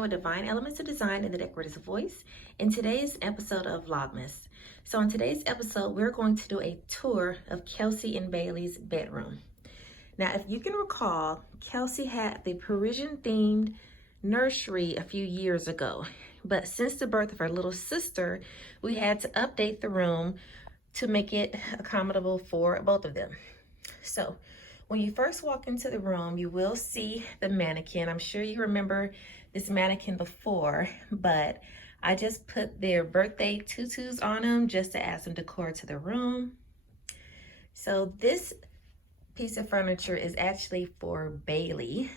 again with Divine Elements of Design in the Decorator's Voice in today's episode of Vlogmas. So in today's episode, we're going to do a tour of Kelsey and Bailey's bedroom. Now, if you can recall, Kelsey had the Parisian themed nursery a few years ago, but since the birth of her little sister, we had to update the room to make it accommodable for both of them. So when you first walk into the room, you will see the mannequin. I'm sure you remember this mannequin before, but I just put their birthday tutus on them just to add some decor to the room. So this piece of furniture is actually for Bailey.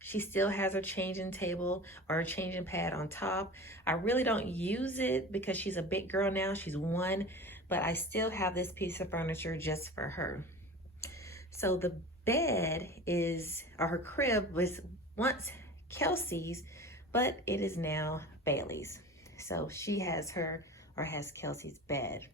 She still has her changing table or her changing pad on top. I really don't use it because she's a big girl now, she's 1, but I still have this piece of furniture just for her. So the bed is, or her crib was once Kelsey's, but it is now Bailey's. So she has her, or has Kelsey's bed.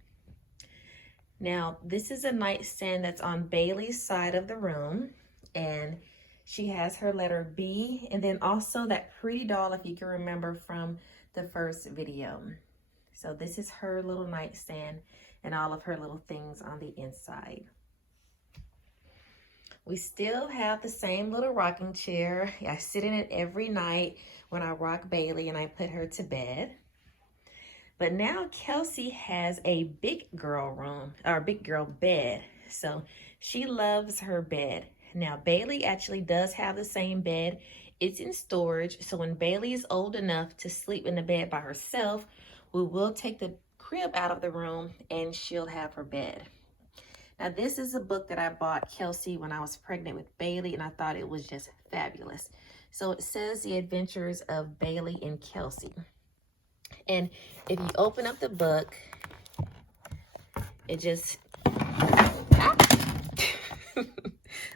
Now, this is a nightstand that's on Bailey's side of the room, and she has her letter B, and then also that pretty doll, if you can remember from the first video. So this is her little nightstand and all of her little things on the inside. We still have the same little rocking chair. I sit in it every night when I rock Bailey and I put her to bed. But now Kelsey has a big girl room, or big girl bed. So she loves her bed. Now Bailey actually does have the same bed. It's in storage. So when Bailey is old enough to sleep in the bed by herself, we will take the crib out of the room and she'll have her bed. Now this is a book that I bought Kelsey when I was pregnant with Bailey, and I thought it was just fabulous. So it says The Adventures of Bailey and Kelsey. And if you open up the book, it just,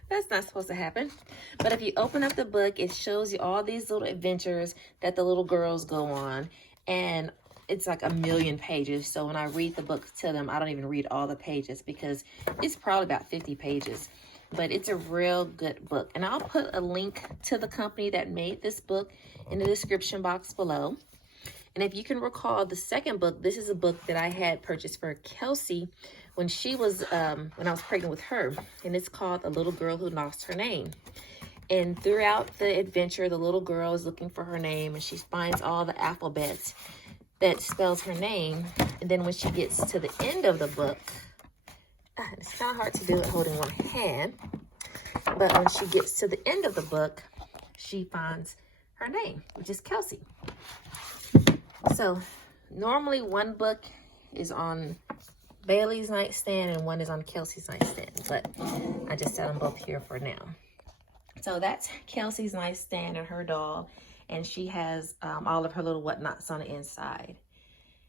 that's not supposed to happen. But if you open up the book, it shows you all these little adventures that the little girls go on. And it's like 1,000,000 pages. So when I read the book to them, I don't even read all the pages because it's probably about 50 pages. But it's a real good book. And I'll put a link to the company that made this book in the description box below. And if you can recall the second book, this is a book that I had purchased for Kelsey when she was, when I was pregnant with her. And it's called A Little Girl Who Lost Her Name. And throughout the adventure, the little girl is looking for her name and she finds all the alphabets that spells her name. And then when she gets to the end of the book, it's kind of hard to do it holding one hand, but when she gets to the end of the book, she finds her name, which is Kelsey. So normally one book is on Bailey's nightstand and one is on Kelsey's nightstand, but I just set them both here for now. So that's Kelsey's nightstand and her doll, and she has all of her little whatnots on the inside.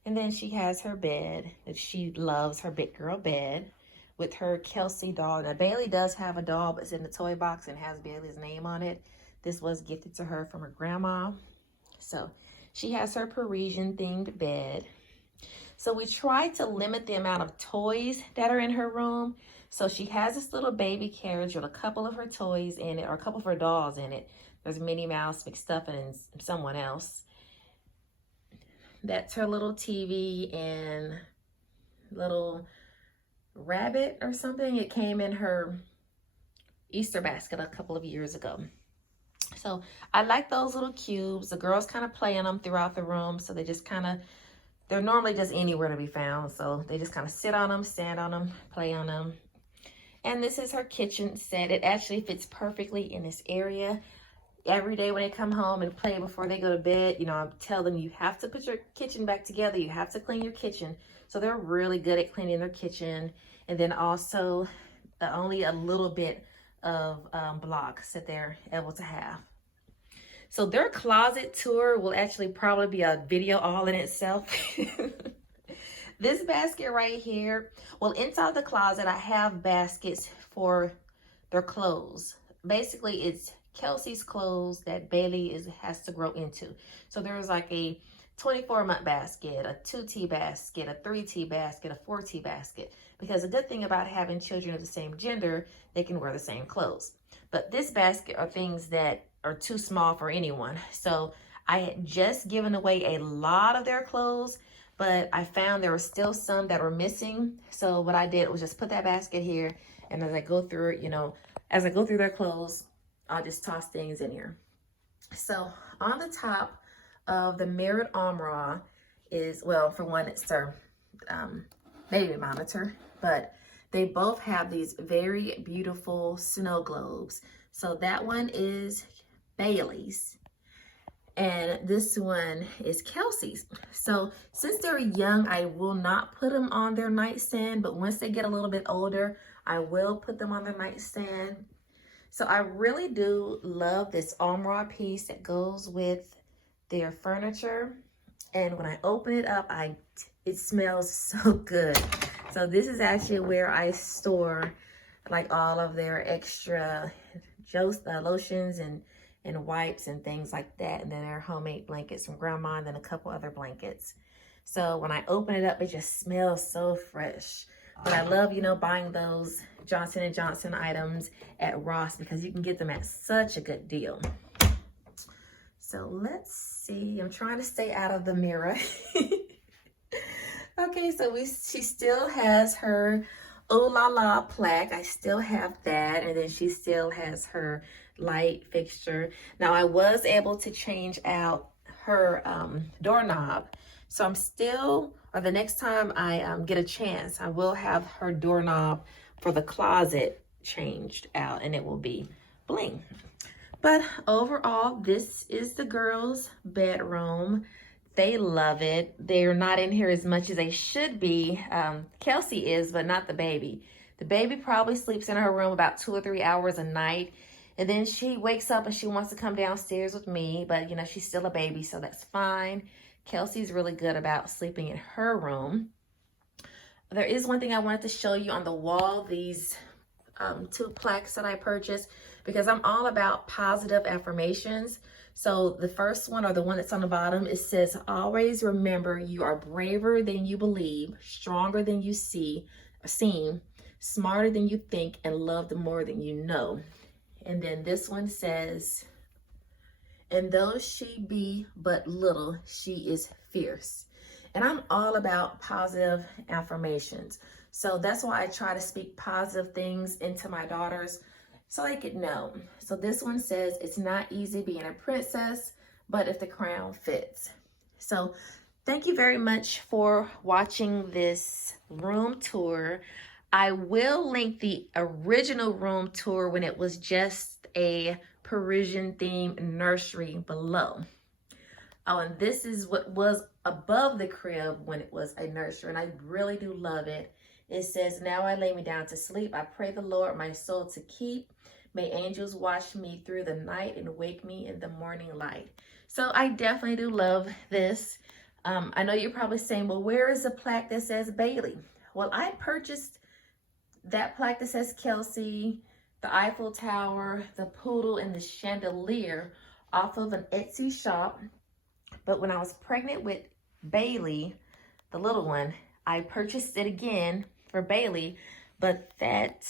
And then she has her bed that she loves, her big girl bed, with her Kelsey doll. Now Bailey does have a doll, but it's in the toy box and has Bailey's name on it. This was gifted to her from her grandma. So she has her Parisian themed bed. So we try to limit the amount of toys that are in her room. So she has this little baby carriage with a couple of her toys in it, or a couple of her dolls in it. There's Minnie Mouse, McStuffin, and someone else. That's her little TV and little rabbit or something. It came in her Easter basket a couple of years ago. So I like those little cubes. The girls kind of play in them throughout the room. So they just kind of, they're normally just anywhere to be found. So they just kind of sit on them, stand on them, play on them. And this is her kitchen set. It actually fits perfectly in this area. Every day when they come home and play before they go to bed, you know, I tell them you have to put your kitchen back together. You have to clean your kitchen. So they're really good at cleaning their kitchen. And then also only a little bit of blocks that they're able to have. So their closet tour will actually probably be a video all in itself. This basket right here, well, inside the closet, I have baskets for their clothes. Basically, it's Kelsey's clothes that Bailey has to grow into. So there's like a 24-month basket, a 2T basket, a 3T basket, a 4T basket. Because the good thing about having children of the same gender, they can wear the same clothes. But this basket are things that are too small for anyone. So I had just given away a lot of their clothes, but I found there were still some that were missing. So what I did was just put that basket here, and as I go through it, you know, as I go through their clothes, I'll just toss things in here. So on the top of the mirrored armoire is, well, for one, it's their baby monitor, but they both have these very beautiful snow globes. So that one is Bailey's, and this one is Kelsey's. So since they're young, I will not put them on their nightstand, but once they get a little bit older, I will put them on their nightstand. So I really do love this armoire piece that goes with their furniture. And when I open it up, it smells so good. So this is actually where I store like all of their extra lotions and wipes and things like that. And then their homemade blankets from grandma, and then a couple other blankets. So when I open it up, it just smells so fresh. But I love, you know, buying those Johnson & Johnson items at Ross because you can get them at such a good deal. So let's see. I'm trying to stay out of the mirror. Okay, so she still has her Ooh La La plaque. I still have that. And then she still has her light fixture. Now, I was able to change out her doorknob. So I'm still, or the next time I get a chance, I will have her doorknob for the closet changed out, and it will be bling. But overall, this is the girls' bedroom. They love it. They're not in here as much as they should be. Kelsey is, but not the baby. The baby probably sleeps in her room about 2 or 3 hours a night. And then she wakes up and she wants to come downstairs with me, but you know, she's still a baby, so that's fine. Kelsey's really good about sleeping in her room. There is one thing I wanted to show you on the wall, these 2 plaques that I purchased, because I'm all about positive affirmations. So the first one, or the one that's on the bottom, it says, always remember you are braver than you believe, stronger than you seem, smarter than you think, and loved more than you know. And then this one says, and though she be but little, she is fierce. And I'm all about positive affirmations. So that's why I try to speak positive things into my daughters so they could know. So this one says, it's not easy being a princess, but if the crown fits. So thank you very much for watching this room tour. I will link the original room tour when it was just a Parisian themed nursery below. Oh, and this is what was above the crib when it was a nursery, and I really do love it. It says, now I lay me down to sleep. I pray the Lord my soul to keep. May angels watch me through the night and wake me in the morning light. So I definitely do love this. I know you're probably saying, well, where is the plaque that says Bailey? Well, I purchased that plaque that says Kelsey, the Eiffel Tower, the poodle, and the chandelier off of an Etsy shop. But when I was pregnant with Bailey, the little one, I purchased it again for Bailey, but that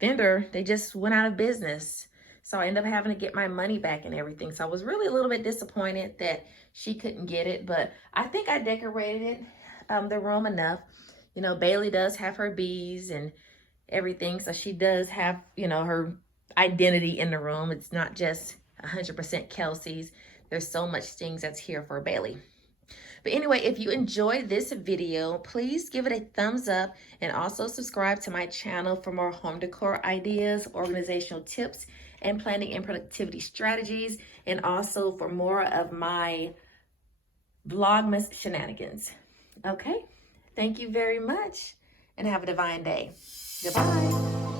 vendor, they just went out of business. So I ended up having to get my money back and everything. So I was really a little bit disappointed that she couldn't get it, but I think I decorated the room enough. You know, Bailey does have her bees and everything. So she does have, you know, her identity in the room. It's not just 100% Kelsey's. There's so much things that's here for Bailey. But anyway, if you enjoyed this video, please give it a thumbs up and also subscribe to my channel for more home decor ideas, organizational tips, and planning and productivity strategies, and also for more of my VLOGMAS shenanigans. Okay, thank you very much and have a divine day. Goodbye.